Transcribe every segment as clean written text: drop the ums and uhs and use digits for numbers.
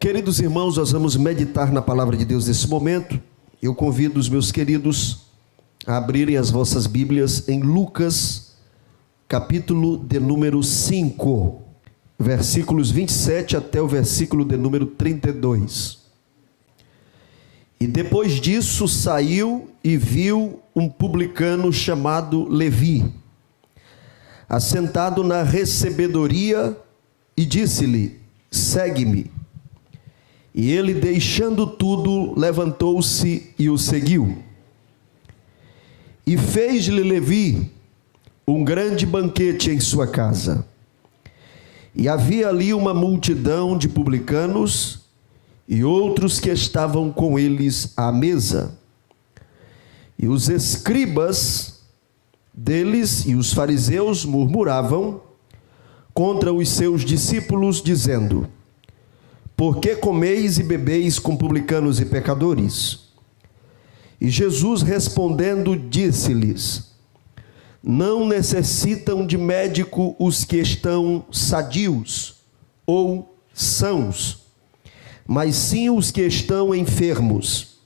Queridos irmãos, nós vamos meditar na palavra de Deus nesse momento. Eu convido os meus queridos a abrirem as vossas Bíblias em Lucas, capítulo de número 5, versículos 27 até o versículo de número 32. E depois disso saiu e viu um publicano chamado Levi, assentado na recebedoria, e disse-lhe: segue-me. E ele, deixando tudo, levantou-se e o seguiu. E fez-lhe Levi um grande banquete em sua casa. E havia ali uma multidão de publicanos e outros que estavam com eles à mesa. E os escribas deles e os fariseus murmuravam contra os seus discípulos, dizendo: por que comeis e bebeis com publicanos e pecadores? E Jesus respondendo disse-lhes: não necessitam de médico os que estão sadios ou sãos, mas sim os que estão enfermos.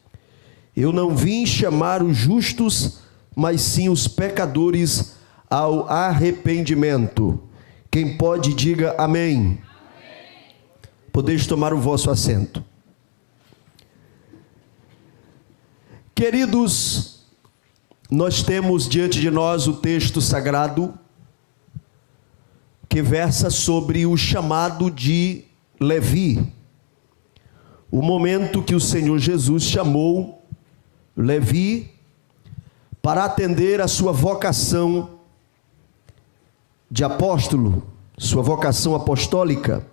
Eu não vim chamar os justos, mas sim os pecadores ao arrependimento. Quem pode, diga amém. Podeis tomar o vosso assento. Queridos, nós temos diante de nós o texto sagrado que versa sobre o chamado de Levi. O momento que o Senhor Jesus chamou Levi para atender a sua vocação de apóstolo, sua vocação apostólica.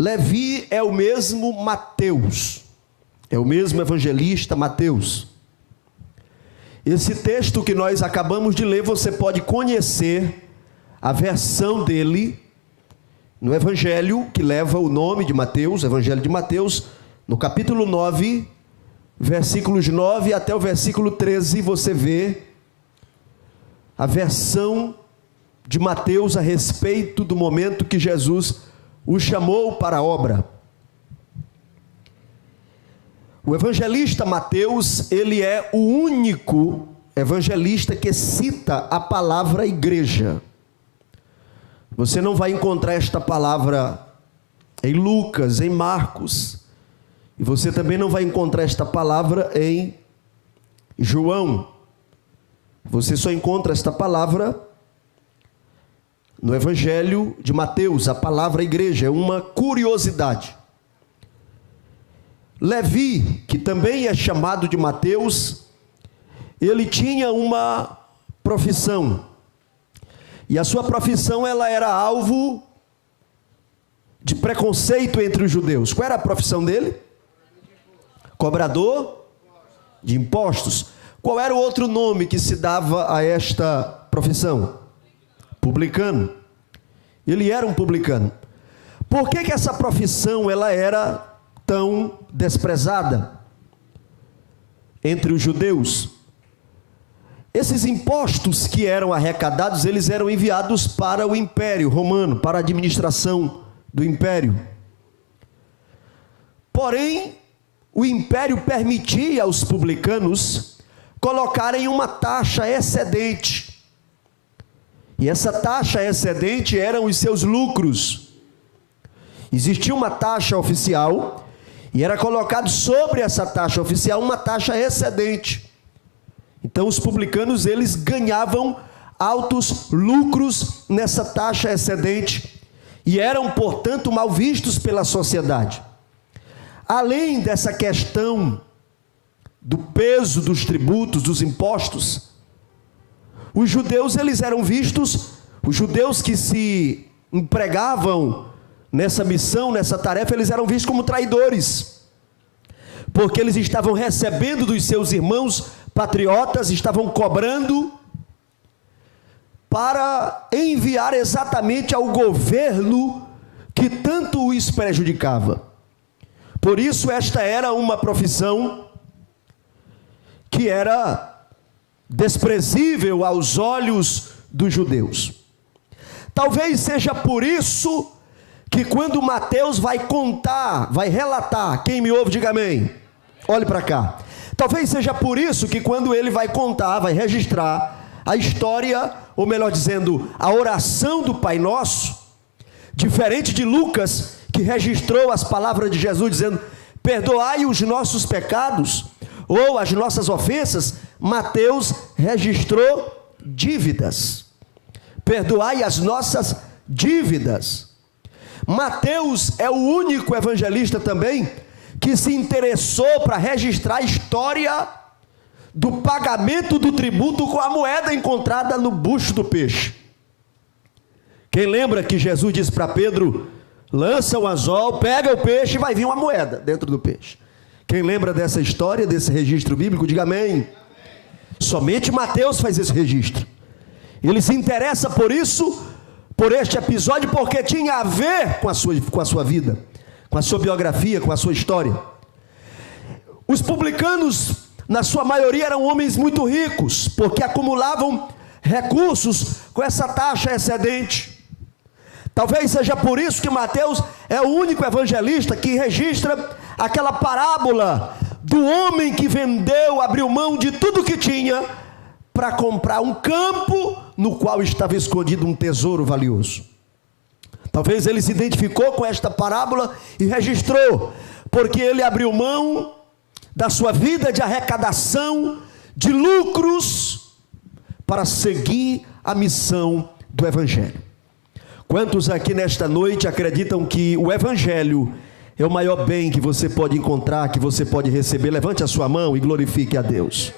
Levi é o mesmo Mateus, é o mesmo evangelista Mateus. Esse texto que nós acabamos de ler, você pode conhecer a versão dele no evangelho que leva o nome de Mateus, evangelho de Mateus, no capítulo 9, versículos 9 até o versículo 13, você vê a versão de Mateus a respeito do momento que Jesus o chamou para a obra. O evangelista Mateus, ele é o único evangelista que cita a palavra igreja. Você não vai encontrar esta palavra em Lucas, em Marcos, e você também não vai encontrar esta palavra em João. Você só encontra esta palavra no evangelho de Mateus. A palavra igreja é uma curiosidade. Levi, que também é chamado de Mateus, ele tinha uma profissão. E a sua profissão, ela era alvo de preconceito entre os judeus. Qual era a profissão dele? Cobrador de impostos. Qual era o outro nome que se dava a esta profissão? Publicano. Ele era um publicano. Por que essa profissão ela era tão desprezada entre os judeus? Esses impostos que eram arrecadados, eles eram enviados para o Império Romano, para a administração do Império. Porém, o Império permitia aos publicanos colocarem uma taxa excedente. E essa taxa excedente eram os seus lucros. Existia uma taxa oficial e era colocado sobre essa taxa oficial uma taxa excedente. Então os publicanos, eles ganhavam altos lucros nessa taxa excedente e eram, portanto, mal vistos pela sociedade. Além dessa questão do peso dos tributos, dos impostos, os judeus, eles eram vistos, os judeus que se empregavam nessa missão, nessa tarefa, eles eram vistos como traidores, porque eles estavam recebendo dos seus irmãos patriotas, estavam cobrando para enviar exatamente ao governo que tanto os prejudicava. Por isso, esta era uma profissão que era desprezível aos olhos dos judeus. Talvez seja por isso que quando Mateus vai contar, vai relatar, quem me ouve, diga amém. Olhe para cá. Talvez seja por isso que quando ele vai contar, vai registrar a história, ou melhor dizendo, a oração do Pai Nosso, diferente de Lucas, que registrou as palavras de Jesus dizendo: perdoai os nossos pecados, ou as nossas ofensas, Mateus registrou dívidas. Perdoai as nossas dívidas. Mateus é o único evangelista também que se interessou para registrar a história do pagamento do tributo com a moeda encontrada no bucho do peixe. Quem lembra que Jesus disse para Pedro: lança o anzol, pega o peixe e vai vir uma moeda dentro do peixe. Quem lembra dessa história, desse registro bíblico, diga amém. Somente Mateus faz esse registro. Ele se interessa por isso, por este episódio, porque tinha a ver com a sua vida, com a sua biografia, com a sua história. Os publicanos, na sua maioria, eram homens muito ricos, porque acumulavam recursos com essa taxa excedente. Talvez seja por isso que Mateus é o único evangelista que registra aquela parábola do homem que vendeu, abriu mão de tudo que tinha para comprar um campo no qual estava escondido um tesouro valioso. Talvez ele se identificou com esta parábola e registrou, porque ele abriu mão da sua vida de arrecadação, de lucros, para seguir a missão do Evangelho. Quantos aqui nesta noite acreditam que o Evangelho é o maior bem que você pode encontrar, que você pode receber? Levante a sua mão e glorifique a Deus.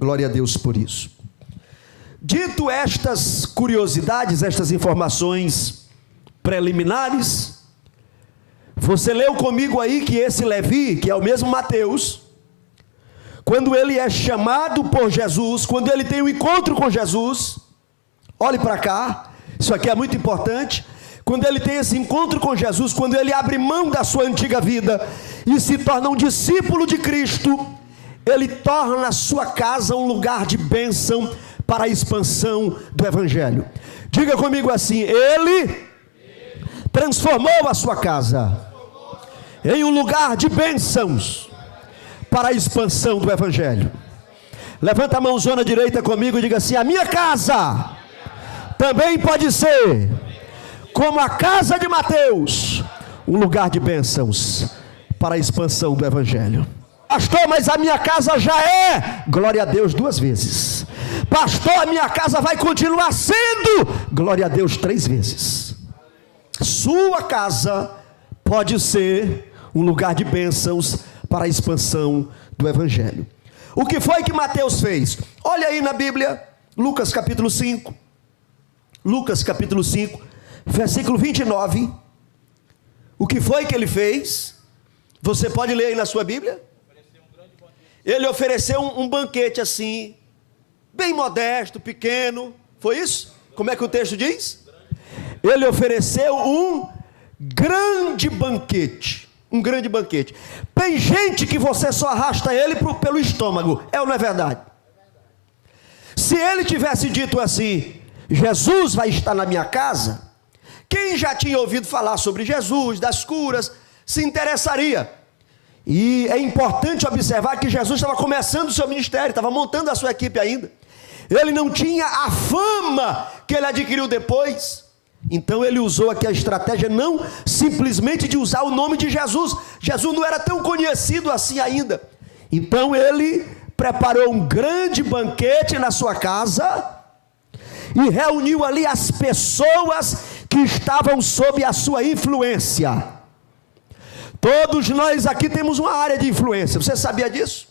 Glória a Deus por isso. Dito estas curiosidades, estas informações preliminares, você leu comigo aí que esse Levi, que é o mesmo Mateus, quando ele é chamado por Jesus, quando ele tem um encontro com Jesus, olhe para cá, isso aqui é muito importante. Quando ele tem esse encontro com Jesus, quando ele abre mão da sua antiga vida e se torna um discípulo de Cristo, ele torna a sua casa um lugar de bênção para a expansão do Evangelho. Diga comigo assim: ele transformou a sua casa em um lugar de bênçãos para a expansão do Evangelho. Levanta a mãozona direita comigo e diga assim: a minha casa também pode ser, como a casa de Mateus, um lugar de bênçãos para a expansão do Evangelho. Pastor, mas a minha casa já é, glória a Deus, 2 vezes. Pastor, a minha casa vai continuar sendo, glória a Deus, 3 vezes. Sua casa pode ser um lugar de bênçãos para a expansão do Evangelho. O que foi que Mateus fez? Olha aí na Bíblia, Lucas capítulo 5. Lucas capítulo 5, versículo 29. O que foi que ele fez? Você pode ler aí na sua Bíblia? Ele ofereceu um banquete assim, bem modesto, pequeno. Foi isso? Como é que o texto diz? Ele ofereceu um grande banquete. Um grande banquete. Tem gente que você só arrasta ele pelo estômago. É ou não é verdade? Se ele tivesse dito assim: Jesus vai estar na minha casa, quem já tinha ouvido falar sobre Jesus, das curas, se interessaria. E é importante observar que Jesus estava começando o seu ministério, estava montando a sua equipe ainda. Ele não tinha a fama que ele adquiriu depois. Então ele usou aqui a estratégia não simplesmente de usar o nome de Jesus. Jesus não era tão conhecido assim ainda. Então ele preparou um grande banquete na sua casa e reuniu ali as pessoas que estavam sob a sua influência. Todos nós aqui temos uma área de influência. Você sabia disso?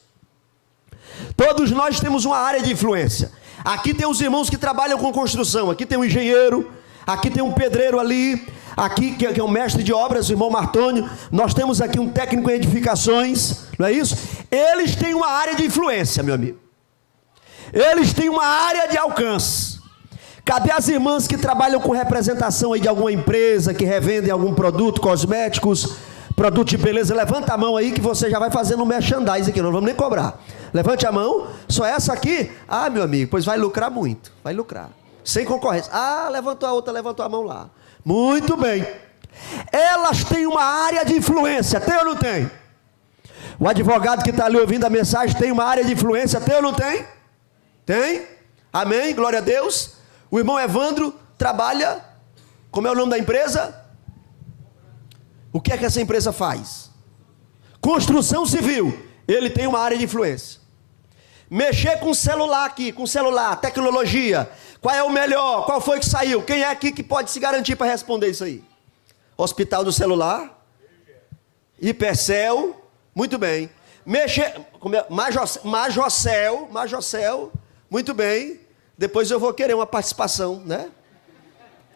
Todos nós temos uma área de influência. Aqui tem os irmãos que trabalham com construção. Aqui tem um engenheiro. Aqui tem um pedreiro ali. Aqui que é um mestre de obras, o irmão Martônio. Nós temos aqui um técnico em edificações. Não é isso? Eles têm uma área de influência, meu amigo. Eles têm uma área de alcance. Cadê as irmãs que trabalham com representação aí de alguma empresa, que revendem algum produto, cosméticos, produto de beleza? Levanta a mão aí que você já vai fazendo um merchandising aqui, não vamos nem cobrar. Levante a mão. Só essa aqui? Ah, meu amigo, pois vai lucrar muito. Vai lucrar. Sem concorrência. Ah, levantou a outra, levantou a mão lá. Muito bem. elas têm uma área de influência, tem ou não tem? O advogado que está ali ouvindo a mensagem tem uma área de influência, tem ou não tem? Tem? Amém? Glória a Deus. O irmão Evandro trabalha, como é o nome da empresa? O que é que essa empresa faz? Construção civil. Ele tem uma área de influência. Mexer com celular aqui, com celular, tecnologia. Qual é o melhor? Qual foi que saiu? Quem é aqui que pode se garantir para responder isso aí? Hospital do celular? Hipercel? Muito bem. Majorcel, muito bem. Depois eu vou querer uma participação, né?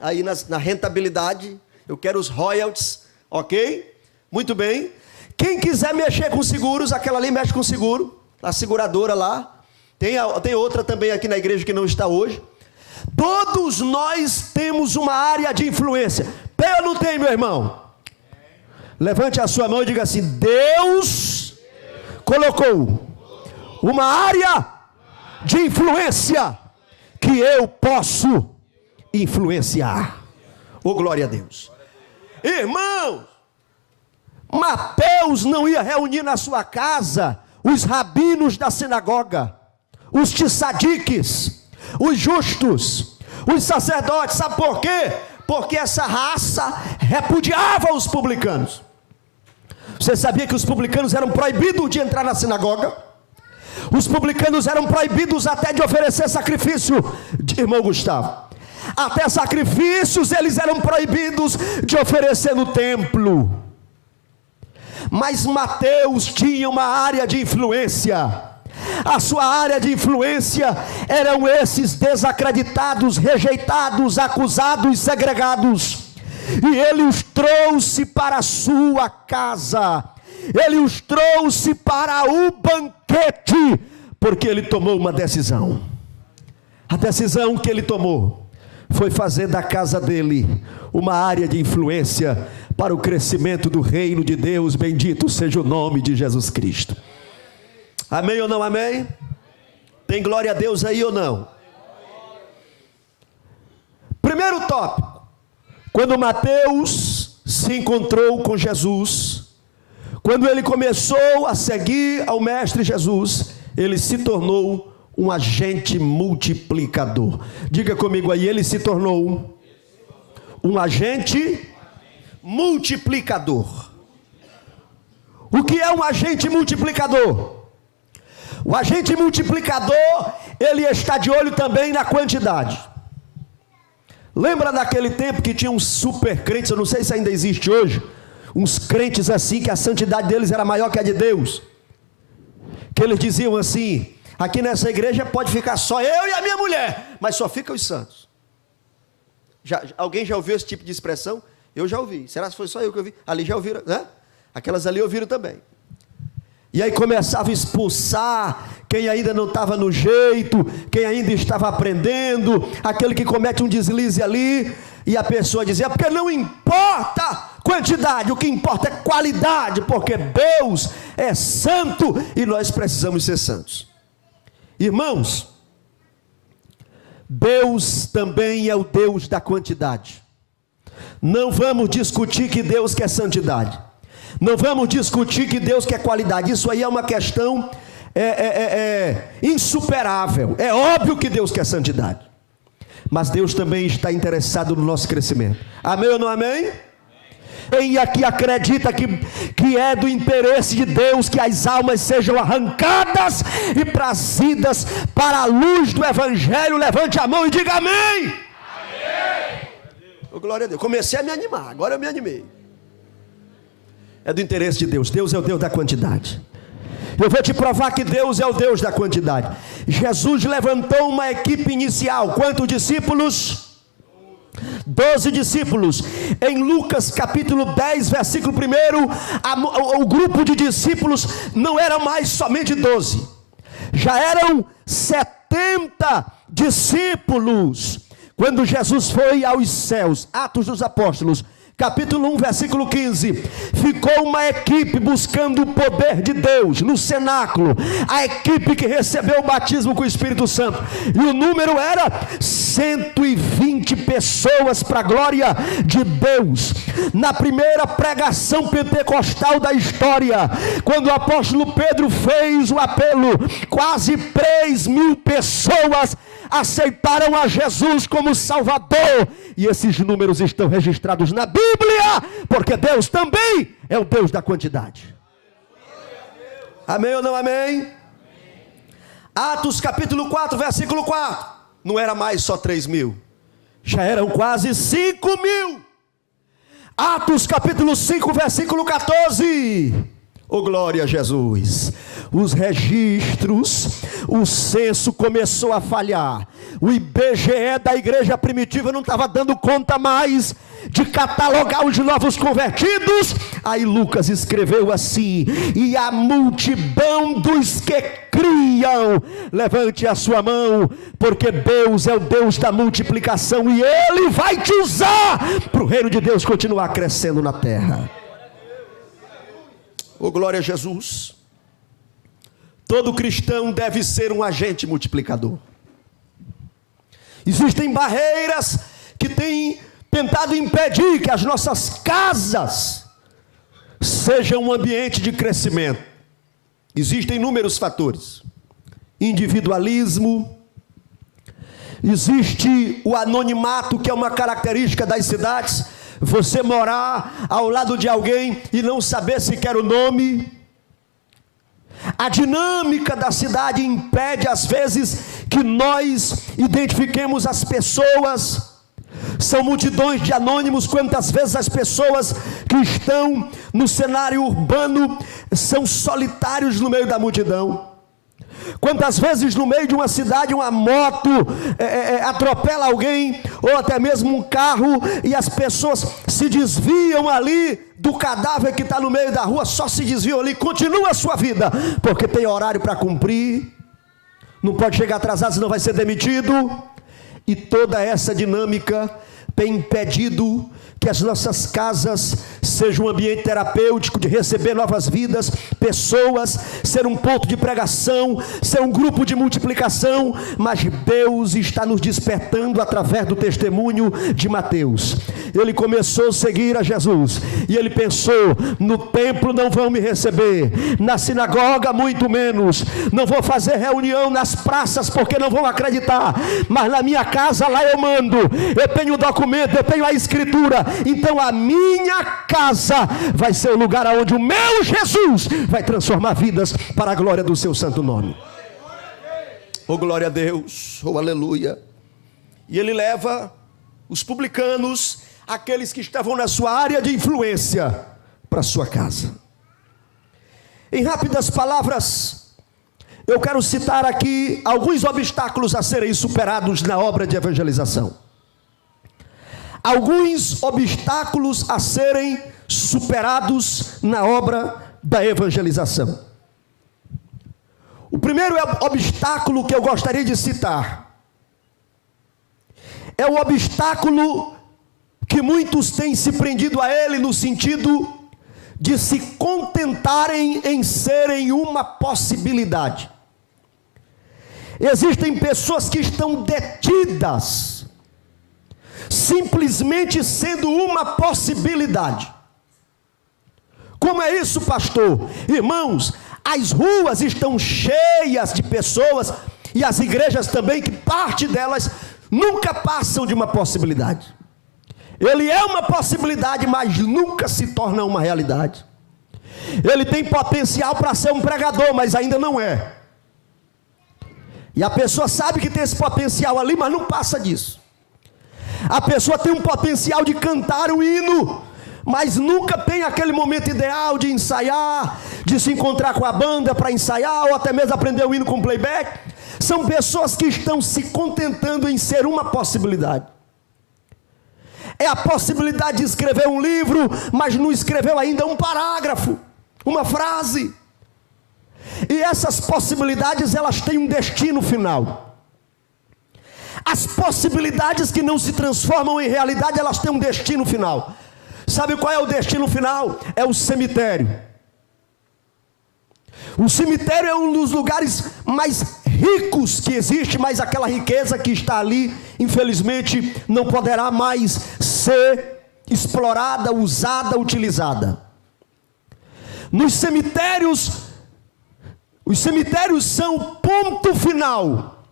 Aí na rentabilidade, eu quero os royalties, ok? Muito bem. Quem quiser mexer com seguros, aquela ali mexe com seguro, a seguradora lá. Tem outra também aqui na igreja que não está hoje. Todos nós temos uma área de influência. Tem ou não tem, meu irmão? Levante a sua mão e diga assim: Deus colocou uma área de influência que eu posso influenciar. Oh, glória a Deus. Irmãos, Mateus não ia reunir na sua casa os rabinos da sinagoga, os tsadiques, os justos, os sacerdotes. Sabe por quê? Porque essa raça repudiava os publicanos. Você sabia que os publicanos eram proibidos de entrar na sinagoga? Os publicanos eram proibidos até de oferecer sacrifício, irmão Gustavo. Até sacrifícios eles eram proibidos de oferecer no templo. Mas Mateus tinha uma área de influência. A sua área de influência eram esses desacreditados, rejeitados, acusados, segregados. E ele os trouxe para a sua casa. Ele os trouxe para o banquete, porque ele tomou uma decisão. A decisão que ele tomou foi fazer da casa dele uma área de influência para o crescimento do reino de Deus. Bendito seja o nome de Jesus Cristo. Amém ou não amém? Tem glória a Deus aí ou não? Primeiro tópico: quando Mateus se encontrou com Jesus, quando ele começou a seguir ao Mestre Jesus, ele se tornou um agente multiplicador. Diga comigo aí: ele se tornou um agente multiplicador. O que é um agente multiplicador? O agente multiplicador, ele está de olho também na quantidade. Lembra daquele tempo que tinha uns super crentes, eu não sei se ainda existe hoje, uns crentes assim, que a santidade deles era maior que a de Deus, que eles diziam assim: aqui nessa igreja pode ficar só eu e a minha mulher, mas só ficam os santos. Alguém já ouviu esse tipo de expressão? Eu já ouvi. Será que foi só eu que ouvi? Ali já ouviram, né? Aquelas ali ouviram também. E aí começava a expulsar quem ainda não estava no jeito, quem ainda estava aprendendo, aquele que comete um deslize ali, e a pessoa dizia: porque não importa quantidade, o que importa é qualidade, porque Deus é santo e nós precisamos ser santos. Irmãos, Deus também é o Deus da quantidade. Não vamos discutir que Deus quer santidade. Não vamos discutir que Deus quer qualidade. Isso aí é uma questão insuperável. É óbvio que Deus quer santidade. Mas Deus também está interessado no nosso crescimento. Amém ou não amém? Quem aqui acredita que é do interesse de Deus que as almas sejam arrancadas e trazidas para a luz do Evangelho? Levante a mão e diga amém. Amém. Oh, glória a Deus. Comecei a me animar, agora eu me animei. É do interesse de Deus. Deus é o Deus da quantidade. Eu vou te provar que Deus é o Deus da quantidade. Jesus levantou uma equipe inicial. Quantos discípulos? 12 discípulos. Em Lucas capítulo 10, versículo 1, o grupo de discípulos não era mais somente 12. Já eram 70 discípulos. Quando Jesus foi aos céus, Atos dos Apóstolos, capítulo 1, versículo 15, ficou uma equipe buscando o poder de Deus no cenáculo, a equipe que recebeu o batismo com o Espírito Santo, e o número era 120 pessoas para a glória de Deus. Na primeira pregação pentecostal da história, quando o apóstolo Pedro fez o apelo, quase 3.000 pessoas aceitaram a Jesus como Salvador, e esses números estão registrados na Bíblia, porque Deus também é o Deus da quantidade. Amém ou não amém? Atos capítulo 4, versículo 4, não era mais só 3.000, já eram quase 5.000. Atos capítulo 5, versículo 14, oh glória a Jesus, os registros, o censo começou a falhar, o IBGE da igreja primitiva não estava dando conta mais de catalogar os novos convertidos. Aí Lucas escreveu assim: e a multidão dos que criam, levante a sua mão, porque Deus é o Deus da multiplicação, e Ele vai te usar para o reino de Deus continuar crescendo na terra. Oh glória a Jesus. Todo cristão deve ser um agente multiplicador. Existem barreiras que têm tentado impedir que as nossas casas sejam um ambiente de crescimento. Existem inúmeros fatores: individualismo, existe o anonimato, que é uma característica das cidades, você morar ao lado de alguém e não saber sequer o nome. A dinâmica da cidade impede às vezes que nós identifiquemos as pessoas. São multidões de anônimos. Quantas vezes as pessoas que estão no cenário urbano são solitários no meio da multidão? Quantas vezes no meio de uma cidade uma moto atropela alguém, ou até mesmo um carro, e as pessoas se desviam ali do cadáver que está no meio da rua, só se desviam ali, continua a sua vida, porque tem horário para cumprir, não pode chegar atrasado senão vai ser demitido. E toda essa dinâmica tem impedido que as nossas casas sejam um ambiente terapêutico, de receber novas vidas, pessoas, ser um ponto de pregação, ser um grupo de multiplicação. Mas Deus está nos despertando através do testemunho de Mateus. Ele começou a seguir a Jesus, e ele pensou: no templo não vão me receber, na sinagoga muito menos, não vou fazer reunião nas praças porque não vão acreditar, mas na minha casa lá eu mando, eu tenho o documento, eu tenho a escritura, então a minha casa vai ser o lugar onde o meu Jesus vai transformar vidas para a glória do seu santo nome. Oh glória a Deus, oh aleluia. E ele leva os publicanos, aqueles que estavam na sua área de influência, para a sua casa. Em rápidas palavras, eu quero citar aqui alguns obstáculos a serem superados na obra de evangelização. Alguns obstáculos a serem superados na obra da evangelização. O primeiro obstáculo que eu gostaria de citar é o obstáculo que muitos têm se prendido a ele, no sentido de se contentarem em serem uma possibilidade. Existem pessoas que estão detidas simplesmente sendo uma possibilidade. Como é isso, pastor? Irmãos, as ruas estão cheias de pessoas, e as igrejas também, que parte delas nunca passam de uma possibilidade. Ele é uma possibilidade, mas nunca se torna uma realidade. Ele tem potencial para ser um pregador, mas ainda não é. E a pessoa sabe que tem esse potencial ali, mas não passa disso. A pessoa tem um potencial de cantar o hino, mas nunca tem aquele momento ideal de ensaiar, de se encontrar com a banda para ensaiar, ou até mesmo aprender o hino com playback. São pessoas que estão se contentando em ser uma possibilidade. É a possibilidade de escrever um livro, mas não escreveu ainda um parágrafo, uma frase. E essas possibilidades, elas têm um destino final. As possibilidades que não se transformam em realidade, elas têm um destino final. Sabe qual é o destino final? É o cemitério. O cemitério é um dos lugares mais ricos que existe, mas aquela riqueza que está ali, infelizmente, não poderá mais ser explorada, usada, utilizada. Nos cemitérios, os cemitérios são o ponto final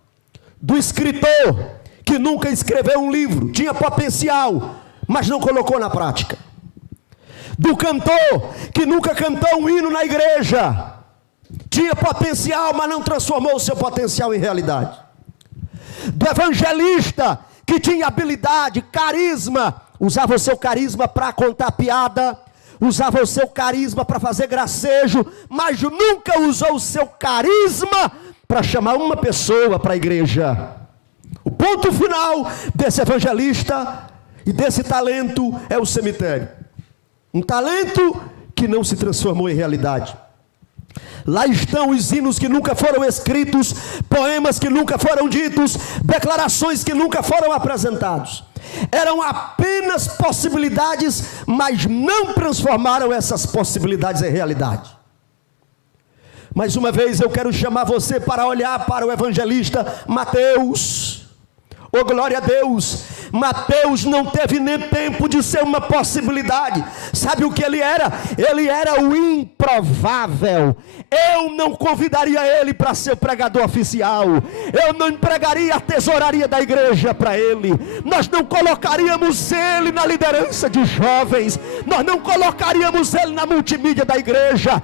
do escritor que nunca escreveu um livro, tinha potencial, mas não colocou na prática. Do cantor que nunca cantou um hino na igreja, tinha potencial, mas não transformou o seu potencial em realidade. Do evangelista que tinha habilidade, carisma, usava o seu carisma para contar piada, usava o seu carisma para fazer gracejo, mas nunca usou o seu carisma para chamar uma pessoa para a igreja. O ponto final desse evangelista e desse talento é o cemitério. Um talento que não se transformou em realidade. Lá estão os hinos que nunca foram escritos, poemas que nunca foram ditos, declarações que nunca foram apresentados. Eram apenas possibilidades, mas não transformaram essas possibilidades em realidade. Mais uma vez eu quero chamar você para olhar para o evangelista Mateus. Oh, glória a Deus. Mateus não teve nem tempo de ser uma possibilidade. Sabe o que ele era? Ele era o improvável. Eu não convidaria ele para ser o pregador oficial. Eu não empregaria a tesouraria da igreja para ele. Nós não colocaríamos ele na liderança de jovens. Nós não colocaríamos ele na multimídia da igreja.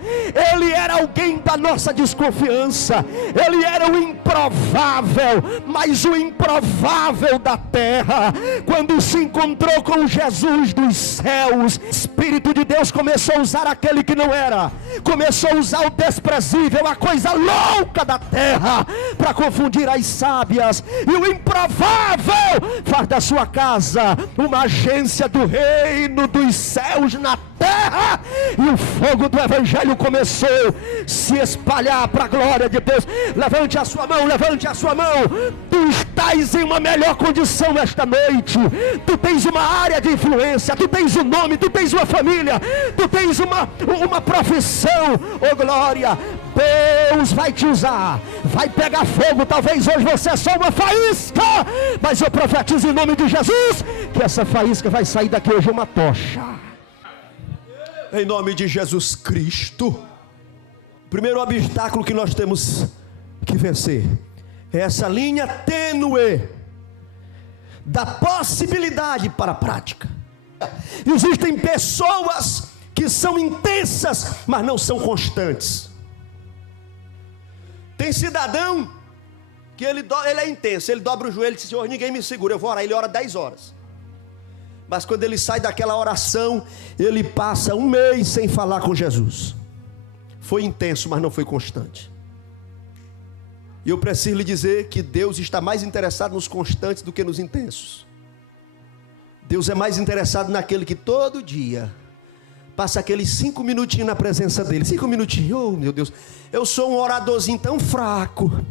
Ele era alguém da nossa desconfiança. Ele era o improvável, mas o improvável da terra. Quando se encontrou com Jesus dos céus, o Espírito de Deus começou a usar aquele que não era, começou a usar o desprezível, a coisa louca da terra, para confundir as sábias, e o improvável faz da sua casa uma agência do reino dos céus na terra, e o fogo do evangelho começou a se espalhar para a glória de Deus. Levante a sua mão, levante a sua mão. Tu estás em uma melhor condição esta noite. Tu tens uma área de influência, tu tens um nome, tu tens uma família, tu tens uma profissão. Oh glória, Deus vai te usar, vai pegar fogo. Talvez hoje você é só uma faísca, mas eu profetizo em nome de Jesus que essa faísca vai sair daqui hoje uma tocha. Em nome de Jesus Cristo. O primeiro obstáculo que nós temos que vencer é essa linha tênue da possibilidade para a prática. Existem pessoas que são intensas, mas não são constantes. Tem cidadão que ele é intenso, ele dobra o joelho e diz: Senhor, ninguém me segura, eu vou orar. Ele ora 10 horas. Mas quando ele sai daquela oração, ele passa um mês sem falar com Jesus. Foi intenso, mas não foi constante. E eu preciso lhe dizer que Deus está mais interessado nos constantes do que nos intensos. Deus é mais interessado naquele que todo dia passa aqueles 5 minutinhos na presença dele. 5 minutinhos, oh meu Deus. Eu sou um oradorzinho tão fraco.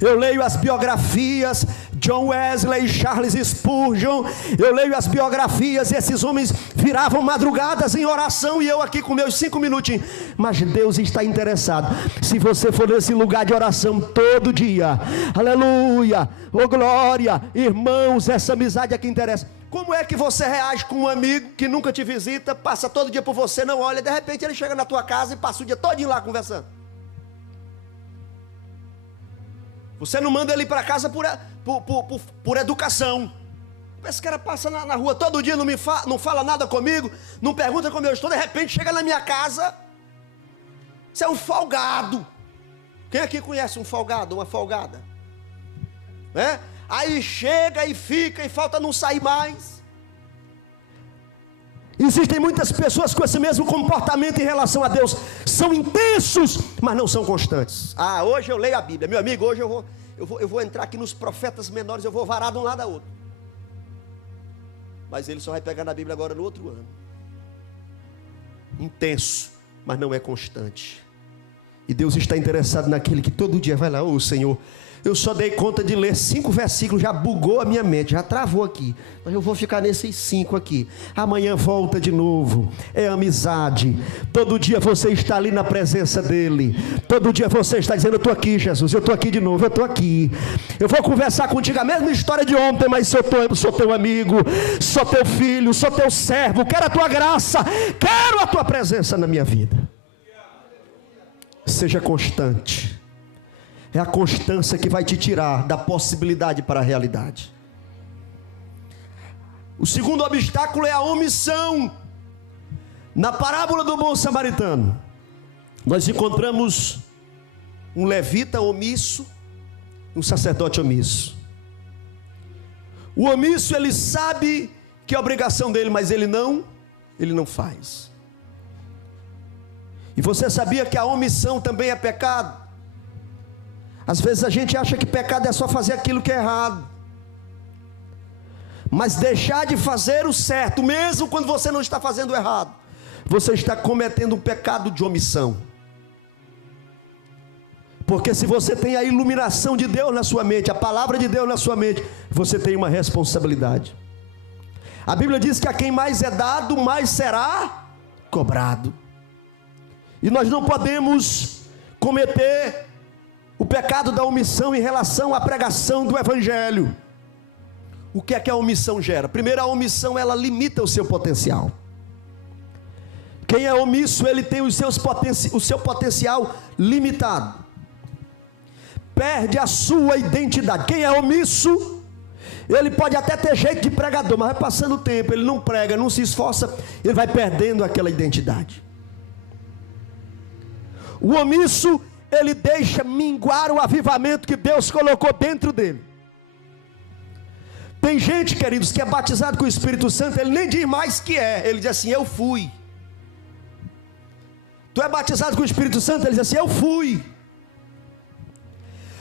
Eu leio as biografias, John Wesley, Charles Spurgeon. Eu leio as biografias e esses homens viravam madrugadas em oração, e eu aqui com meus 5 minutinhos. Mas Deus está interessado. Se você for nesse lugar de oração todo dia, aleluia, oh glória, irmãos, essa amizade é que interessa. Como é que você reage com um amigo que nunca te visita, passa todo dia por você, não olha, de repente ele chega na tua casa e passa o dia todinho lá conversando? Você não manda ele para casa por educação. Esse cara passa na rua todo dia, não fala nada comigo, não pergunta como eu estou, de repente chega na minha casa. Você é um folgado. Quem aqui conhece um folgado, uma folgada? Aí chega e fica, e falta não sair mais. Existem muitas pessoas com esse mesmo comportamento em relação a Deus. São intensos, mas não são constantes. Hoje eu leio a Bíblia. Meu amigo, hoje eu vou entrar aqui nos profetas menores, eu vou varar de um lado a outro. Mas ele só vai pegar na Bíblia agora no outro ano. Intenso, mas não é constante. E Deus está interessado naquele que todo dia vai lá: Senhor, Eu só dei conta de ler 5 versículos, já bugou a minha mente, já travou aqui. Mas eu vou ficar nesses 5 aqui. Amanhã volta de novo. É amizade. Todo dia você está ali na presença dele. Todo dia você está dizendo: eu estou aqui, Jesus, eu estou aqui de novo, eu estou aqui. Eu vou conversar contigo, a mesma história de ontem, mas sou teu amigo, sou teu filho, sou teu servo, quero a tua graça, quero a tua presença na minha vida. Seja constante. É a constância que vai te tirar da possibilidade para a realidade. O segundo obstáculo é a omissão. Na parábola do bom samaritano, nós encontramos um levita omisso e um sacerdote omisso. O omisso, ele sabe que é obrigação dele, mas ele não faz. E você sabia que a omissão também é pecado? Às vezes a gente acha que pecado é só fazer aquilo que é errado, mas deixar de fazer o certo, mesmo quando você não está fazendo o errado, você está cometendo um pecado de omissão. Porque se você tem a iluminação de Deus na sua mente, a palavra de Deus na sua mente, você tem uma responsabilidade. A Bíblia diz que a quem mais é dado, mais será cobrado. E nós não podemos cometer o pecado da omissão em relação à pregação do Evangelho. O que é que a omissão gera? Primeiro, a omissão, ela limita o seu potencial. Quem é omisso, ele tem o seu potencial limitado. Perde a sua identidade. Quem é omisso, ele pode até ter jeito de pregador, mas vai passando o tempo, ele não prega, não se esforça, ele vai perdendo aquela identidade. O omisso, ele deixa minguar o avivamento que Deus colocou dentro dele. Tem gente, queridos, que é batizado com o Espírito Santo, ele nem diz mais que é, ele diz assim: eu fui. Tu é batizado com o Espírito Santo, ele diz assim: eu fui.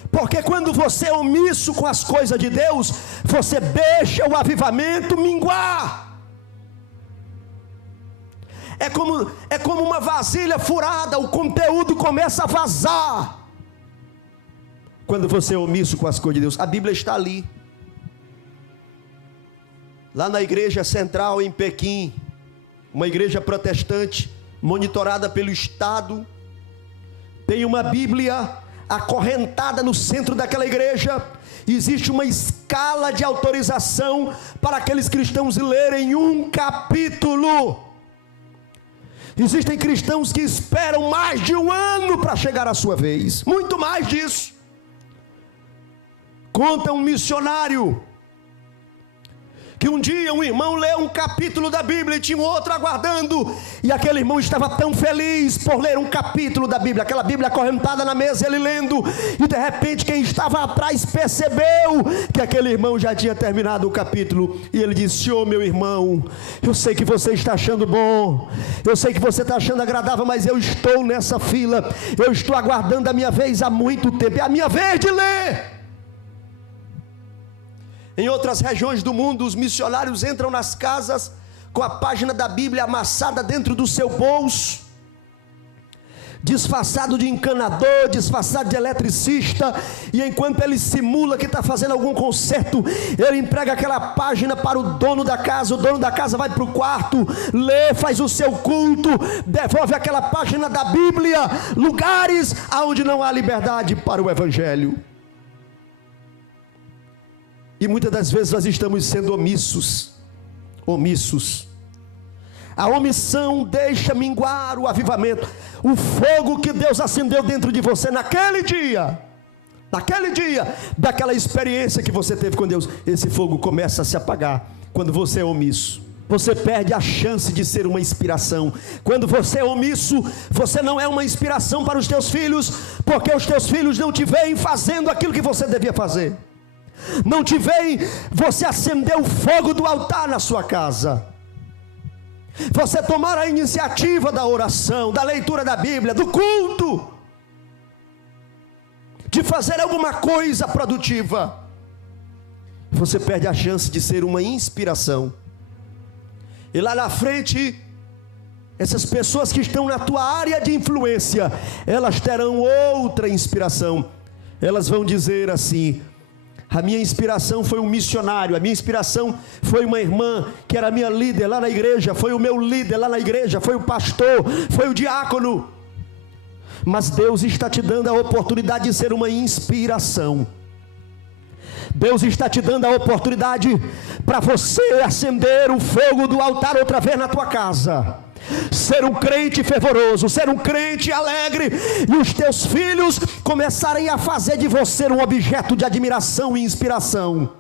Porque quando você é omisso com as coisas de Deus, você deixa o avivamento minguar. É como uma vasilha furada, o conteúdo começa a vazar. Quando você é omisso com as coisas de Deus, a Bíblia está ali. Lá na igreja central em Pequim, uma igreja protestante, monitorada pelo Estado, tem uma Bíblia acorrentada no centro daquela igreja. Existe uma escala de autorização para aqueles cristãos lerem um capítulo. Existem cristãos que esperam mais de 1 ano para chegar à sua vez, muito mais disso. Conta um missionário que um dia um irmão leu um capítulo da Bíblia e tinha um outro aguardando, e aquele irmão estava tão feliz por ler um capítulo da Bíblia, aquela Bíblia acorrentada na mesa, ele lendo, e de repente quem estava atrás percebeu que aquele irmão já tinha terminado o capítulo, e ele disse: ô meu irmão, eu sei que você está achando bom, eu sei que você está achando agradável, mas eu estou nessa fila, eu estou aguardando a minha vez há muito tempo, é a minha vez de ler. Em outras regiões do mundo, os missionários entram nas casas com a página da Bíblia amassada dentro do seu bolso, disfarçado de encanador, disfarçado de eletricista, e enquanto ele simula que está fazendo algum concerto, ele entrega aquela página para o dono da casa. O dono da casa vai para o quarto, lê, faz o seu culto, devolve aquela página da Bíblia, lugares onde não há liberdade para o Evangelho. E muitas das vezes nós estamos sendo omissos. A omissão deixa minguar o avivamento, o fogo que Deus acendeu dentro de você naquele dia, daquela experiência que você teve com Deus. Esse fogo começa a se apagar quando você é omisso. Você perde a chance de ser uma inspiração. Quando você é omisso, você não é uma inspiração para os teus filhos, porque os teus filhos não te veem fazendo aquilo que você devia fazer. Não te veem você acender o fogo do altar na sua casa, você tomar a iniciativa da oração, da leitura da Bíblia, do culto, de fazer alguma coisa produtiva. Você perde a chance de ser uma inspiração. E lá na frente, essas pessoas que estão na tua área de influência, elas terão outra inspiração. elas vão dizer assim: a minha inspiração foi um missionário, a minha inspiração foi uma irmã que era minha líder lá na igreja, foi o meu líder lá na igreja, foi o pastor, foi o diácono. Mas Deus está te dando a oportunidade de ser uma inspiração. Deus está te dando a oportunidade para você acender o fogo do altar outra vez na tua casa, ser um crente fervoroso, ser um crente alegre, e os teus filhos começarem a fazer de você um objeto de admiração e inspiração.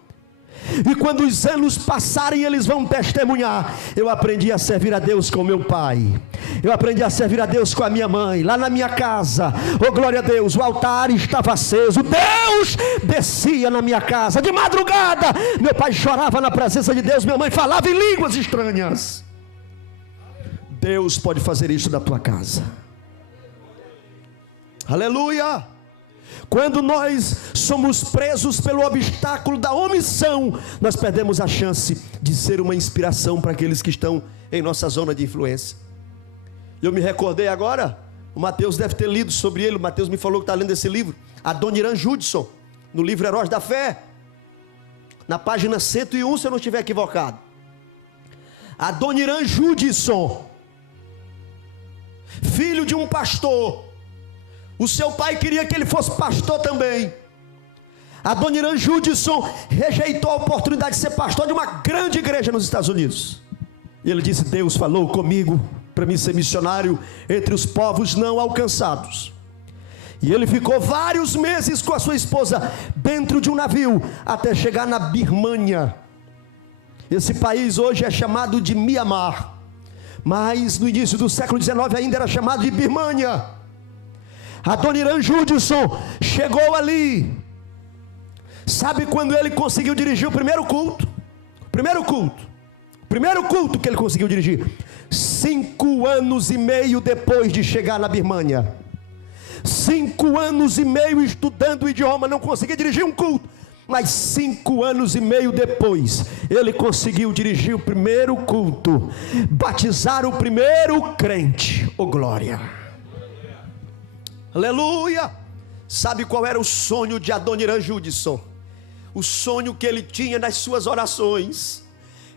E quando os anos passarem, eles vão testemunhar: eu aprendi a servir a Deus com meu pai, eu aprendi a servir a Deus com a minha mãe, lá na minha casa, oh glória a Deus, o altar estava aceso, Deus descia na minha casa, de madrugada, meu pai chorava na presença de Deus, minha mãe falava em línguas estranhas. Deus pode fazer isso na tua casa. Aleluia! Quando nós somos presos pelo obstáculo da omissão, nós perdemos a chance de ser uma inspiração para aqueles que estão em nossa zona de influência. Eu me recordei agora, o Mateus deve ter lido sobre ele, o Mateus me falou que está lendo esse livro, Adoniran Judson, no livro Heróis da Fé, na página 101, se eu não estiver equivocado. Adoniran Judson, filho de um pastor. O seu pai queria que ele fosse pastor também. Adoniran Judson rejeitou a oportunidade de ser pastor de uma grande igreja nos Estados Unidos. E ele disse: Deus falou comigo para mim ser missionário entre os povos não alcançados. E ele ficou vários meses com a sua esposa dentro de um navio, até chegar na Birmânia. Esse país hoje é chamado de Mianmar, mas no início do século XIX ainda era chamado de Birmânia. Adoniran Judson chegou ali. Sabe quando ele conseguiu dirigir o primeiro culto? Primeiro culto que ele conseguiu dirigir, 5 anos e meio depois de chegar na Birmânia. 5 anos e meio estudando o idioma, não conseguia dirigir um culto. Mas 5 anos e meio depois, ele conseguiu dirigir o primeiro culto, batizar o primeiro crente. Oh glória! Aleluia! Sabe qual era o sonho de Adoniran Judson? O sonho que ele tinha nas suas orações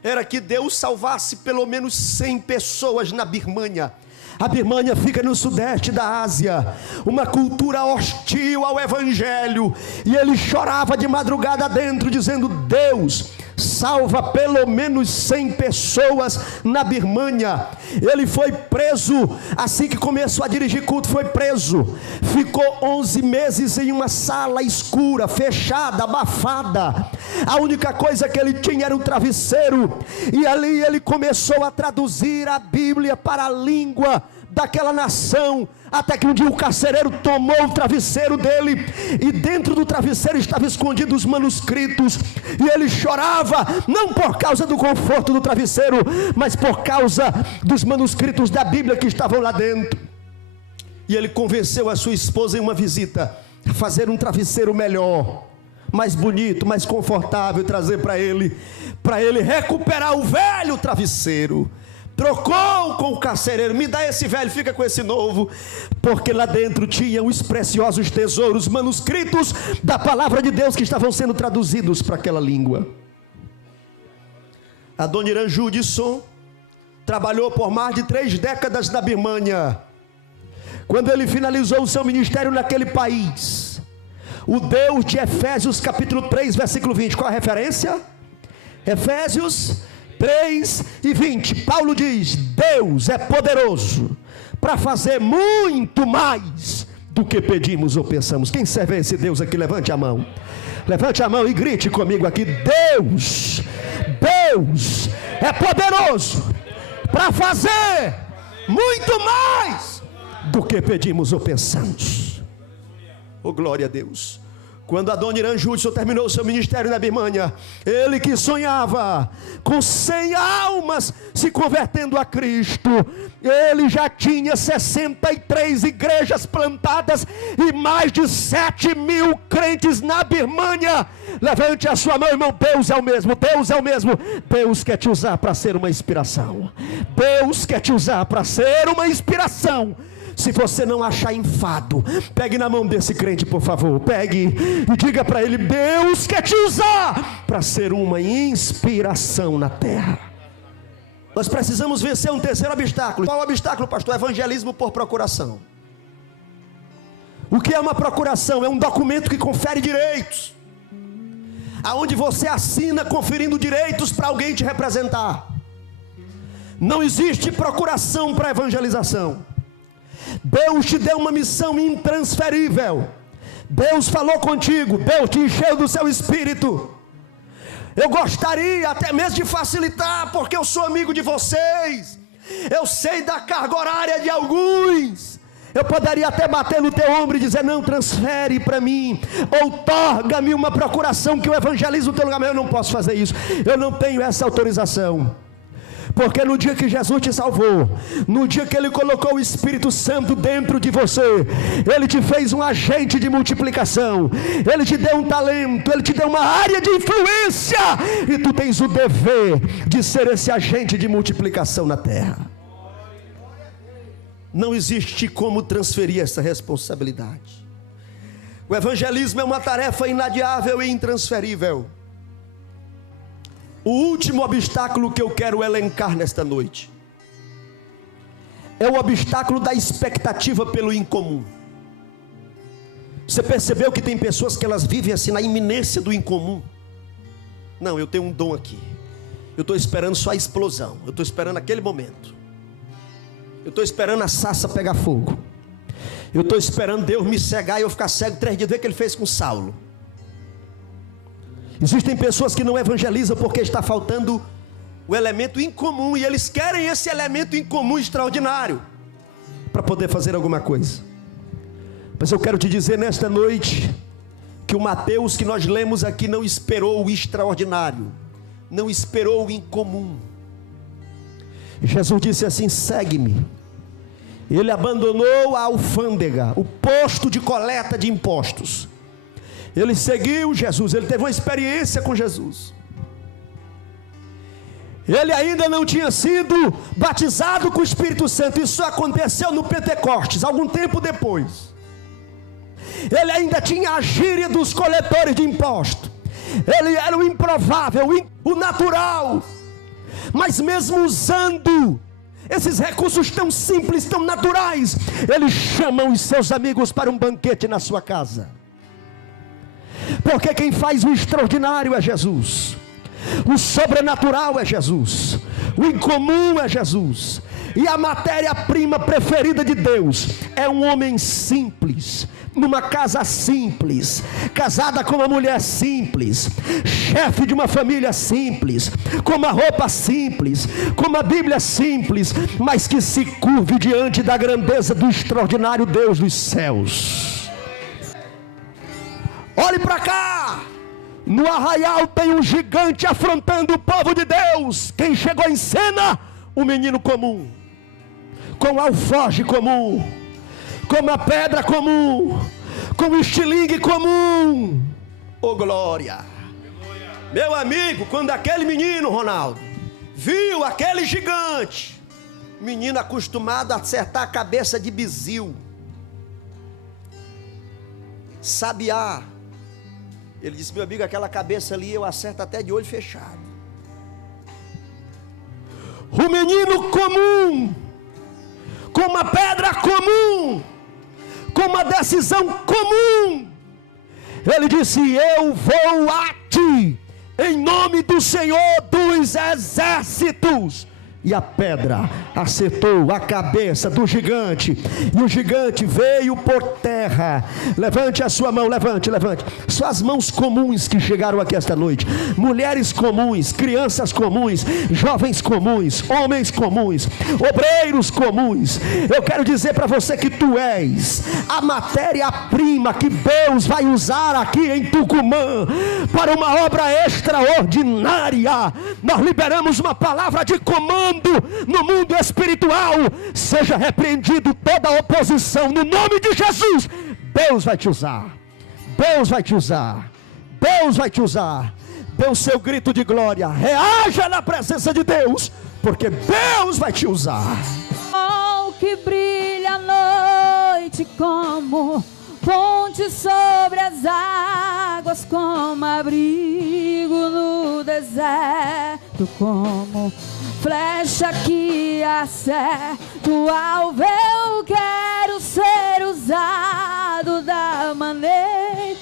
era que Deus salvasse pelo menos 100 pessoas na Birmânia. A Birmânia fica no sudeste da Ásia, uma cultura hostil ao evangelho, e ele chorava de madrugada dentro, dizendo: Deus, salva pelo menos 100 pessoas na Birmânia. Ele foi preso, assim que começou a dirigir culto, foi preso, ficou 11 meses em uma sala escura, fechada, abafada. A única coisa que ele tinha era um travesseiro, e ali ele começou a traduzir a Bíblia para a língua daquela nação, até que um dia o carcereiro tomou o travesseiro dele, e dentro do travesseiro estavam escondidos os manuscritos, e ele chorava, não por causa do conforto do travesseiro, mas por causa dos manuscritos da Bíblia que estavam lá dentro. E ele convenceu a sua esposa em uma visita a fazer um travesseiro melhor, mais bonito, mais confortável, e trazer para ele recuperar o velho travesseiro. Trocou com o carcereiro: me dá esse velho, fica com esse novo, porque lá dentro tinham os preciosos tesouros, manuscritos da palavra de Deus que estavam sendo traduzidos para aquela língua. Adoniran Judson trabalhou por mais de 3 décadas na Birmânia. Quando ele finalizou o seu ministério naquele país, o Deus de Efésios capítulo 3 versículo 20, qual a referência? Efésios 3 e 20, Paulo diz: Deus é poderoso para fazer muito mais do que pedimos ou pensamos. Quem serve a esse Deus aqui? Levante a mão e grite comigo aqui: Deus é poderoso para fazer muito mais do que pedimos ou pensamos. Oh glória a Deus! Quando Adoniran Judson terminou o seu ministério na Birmania, ele que sonhava com 100 almas se convertendo a Cristo, ele já tinha 63 igrejas plantadas e mais de 7.000 crentes na Birmania. Levante a sua mão, irmão. Deus é o mesmo, Deus é o mesmo. Deus quer te usar para ser uma inspiração. Deus quer te usar para ser uma inspiração. Se você não achar enfado, pegue na mão desse crente, por favor. Pegue e diga para ele: Deus quer te usar para ser uma inspiração na terra. Nós precisamos vencer um terceiro obstáculo. Qual é o obstáculo, pastor? Evangelismo por procuração. O que é uma procuração? É um documento que confere direitos, aonde você assina conferindo direitos para alguém te representar. Não existe procuração para evangelização. Deus te deu uma missão intransferível. Deus falou contigo, Deus te encheu do seu espírito. Eu gostaria até mesmo de facilitar, porque eu sou amigo de vocês, eu sei da carga horária de alguns. Eu poderia até bater no teu ombro e dizer: não, transfere para mim, outorga-me uma procuração que eu evangelizo no teu lugar. Mas eu não posso fazer isso, eu não tenho essa autorização. Porque no dia que Jesus te salvou, no dia que Ele colocou o Espírito Santo dentro de você, Ele te fez um agente de multiplicação, Ele te deu um talento, Ele te deu uma área de influência, e tu tens o dever de ser esse agente de multiplicação na terra. Não existe como transferir essa responsabilidade. O evangelismo é uma tarefa inadiável e intransferível. O último obstáculo que eu quero elencar nesta noite é o obstáculo da expectativa pelo incomum. Você percebeu que tem pessoas que elas vivem assim na iminência do incomum? Não, eu tenho um dom aqui, eu estou esperando só a explosão, eu estou esperando aquele momento, eu estou esperando a sarça pegar fogo, eu estou esperando Deus me cegar e eu ficar cego 3 dias. Vê o que Ele fez com Saulo. Existem pessoas que não evangelizam porque está faltando o elemento incomum, e eles querem esse elemento incomum extraordinário para poder fazer alguma coisa. Mas eu quero te dizer nesta noite que o Mateus que nós lemos aqui não esperou o extraordinário, não esperou o incomum. Jesus disse assim: segue-me. Ele abandonou a alfândega, o posto de coleta de impostos. Ele seguiu Jesus, ele teve uma experiência com Jesus. Ele ainda não tinha sido batizado com o Espírito Santo, isso aconteceu no Pentecostes, algum tempo depois. Ele ainda tinha a gíria dos coletores de impostos, ele era o improvável, o natural. Mas mesmo usando esses recursos tão simples, tão naturais, ele chama os seus amigos para um banquete na sua casa. Porque quem faz o extraordinário é Jesus, o sobrenatural é Jesus, o incomum é Jesus. E a matéria-prima preferida de Deus é um homem simples, numa casa simples, casada com uma mulher simples, chefe de uma família simples, com uma roupa simples, com uma Bíblia simples, mas que se curve diante da grandeza do extraordinário Deus dos céus. Olhe para cá, no arraial tem um gigante afrontando o povo de Deus. Quem chegou em cena? Um menino comum, com alforje comum, com uma pedra comum, com um estilingue comum. Oh glória! Meu amigo, quando aquele menino, Ronaldo, viu aquele gigante, menino acostumado a acertar a cabeça de bizil, sabiá, ele disse: meu amigo, aquela cabeça ali eu acerto até de olho fechado. O menino comum, com uma pedra comum, com uma decisão comum, ele disse: eu vou a ti, em nome do Senhor dos exércitos. E a pedra acertou a cabeça do gigante, e o gigante veio por terra. Levante a sua mão, levante. Só as mãos comuns que chegaram aqui esta noite. Mulheres comuns, crianças comuns, jovens comuns, homens comuns, obreiros comuns. Eu quero dizer para você que tu és a matéria-prima que Deus vai usar aqui em Tucumã para uma obra extraordinária. Nós liberamos uma palavra de comando no mundo espiritual. Seja repreendido toda a oposição no nome de Jesus. Deus vai te usar. Deus vai te usar. Deus vai te usar. Dê o seu grito de glória. Reaja na presença de Deus, porque Deus vai te usar. Oh, que brilha a noite como ponte sobre as águas, como abrigo no deserto, como flecha que acerta o alvo. Eu quero ser usado da maneira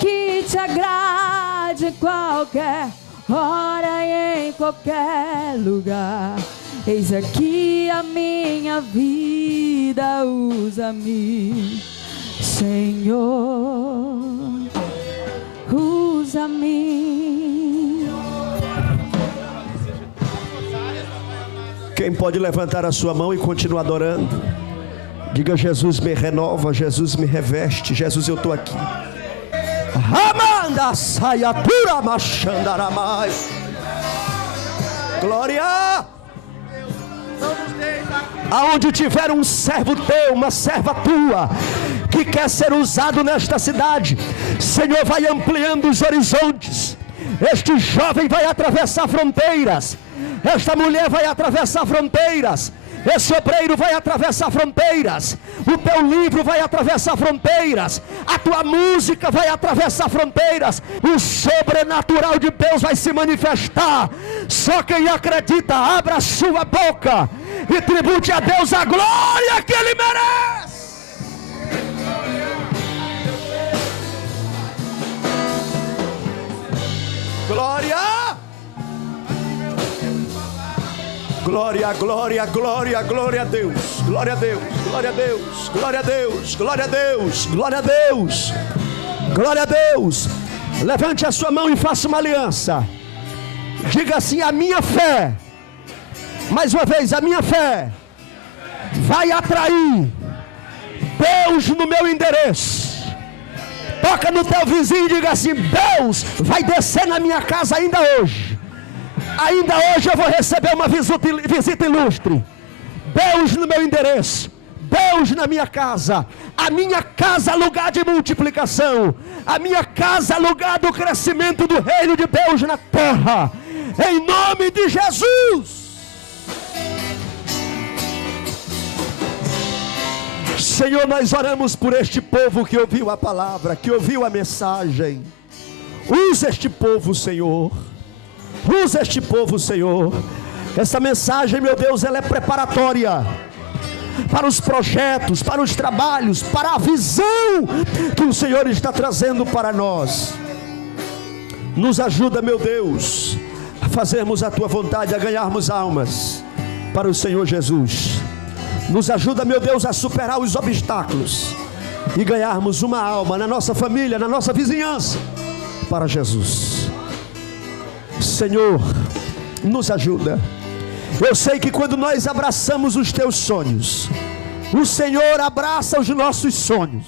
que te agrade, em qualquer hora e em qualquer lugar. Eis aqui a minha vida, usa-me, Senhor, usa-me. Quem pode levantar a sua mão e continuar adorando? Diga: Jesus me renova, Jesus me reveste, Jesus, eu estou aqui. Amanda saiatura machandaramai. Glória! Aonde tiver um servo teu, uma serva tua, que quer ser usado nesta cidade, Senhor, vai ampliando os horizontes. Este jovem vai atravessar fronteiras, esta mulher vai atravessar fronteiras, esse obreiro vai atravessar fronteiras, o teu livro vai atravessar fronteiras, a tua música vai atravessar fronteiras, o sobrenatural de Deus vai se manifestar. Só quem acredita, abra a sua boca e tribute a Deus a glória que Ele merece. Glória! Glória, glória, glória, glória a Deus, glória a Deus, glória a Deus, glória a Deus, glória a Deus, glória a Deus, glória a Deus. Levante a sua mão e faça uma aliança. Diga assim: a minha fé, mais uma vez, a minha fé vai atrair Deus no meu endereço. Toca no teu vizinho e diga assim: Deus vai descer na minha casa ainda hoje. Ainda hoje eu vou receber uma visita ilustre. Deus no meu endereço, Deus na minha casa. A minha casa é lugar de multiplicação, a minha casa é lugar do crescimento do reino de Deus na terra, em nome de Jesus. Senhor, nós oramos por este povo que ouviu a palavra, que ouviu a mensagem. Usa este povo, Senhor. Usa este povo, Senhor. Essa mensagem, meu Deus, ela é preparatória para os projetos, para os trabalhos, para a visão que o Senhor está trazendo para nós. Nos ajuda, meu Deus, a fazermos a Tua vontade, a ganharmos almas para o Senhor Jesus. Nos ajuda, meu Deus, a superar os obstáculos e ganharmos uma alma na nossa família, na nossa vizinhança, para Jesus. Senhor, nos ajuda. Eu sei que quando nós abraçamos os Teus sonhos, o Senhor abraça os nossos sonhos.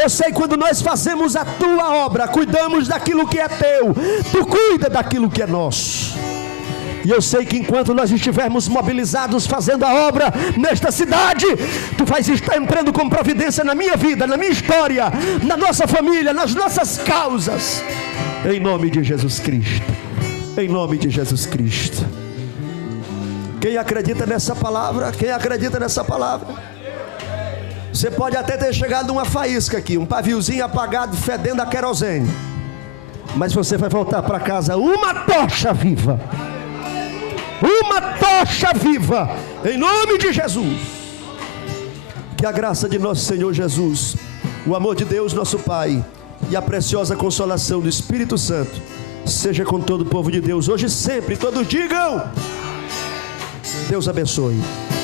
Eu sei quando nós fazemos a Tua obra, cuidamos daquilo que é Teu, Tu cuida daquilo que é nosso. E eu sei que enquanto nós estivermos mobilizados fazendo a obra nesta cidade, Tu vais estar entrando com providência na minha vida, na minha história, na nossa família, nas nossas causas, em nome de Jesus Cristo. Em nome de Jesus Cristo. Quem acredita nessa palavra? Quem acredita nessa palavra? Você pode até ter chegado uma faísca aqui, um paviozinho apagado, fedendo a querosene, mas você vai voltar para casa uma tocha viva. Uma tocha viva, em nome de Jesus. Que a graça de nosso Senhor Jesus, o amor de Deus nosso Pai e a preciosa consolação do Espírito Santo seja com todo o povo de Deus, hoje e sempre. Todos digam Deus abençoe.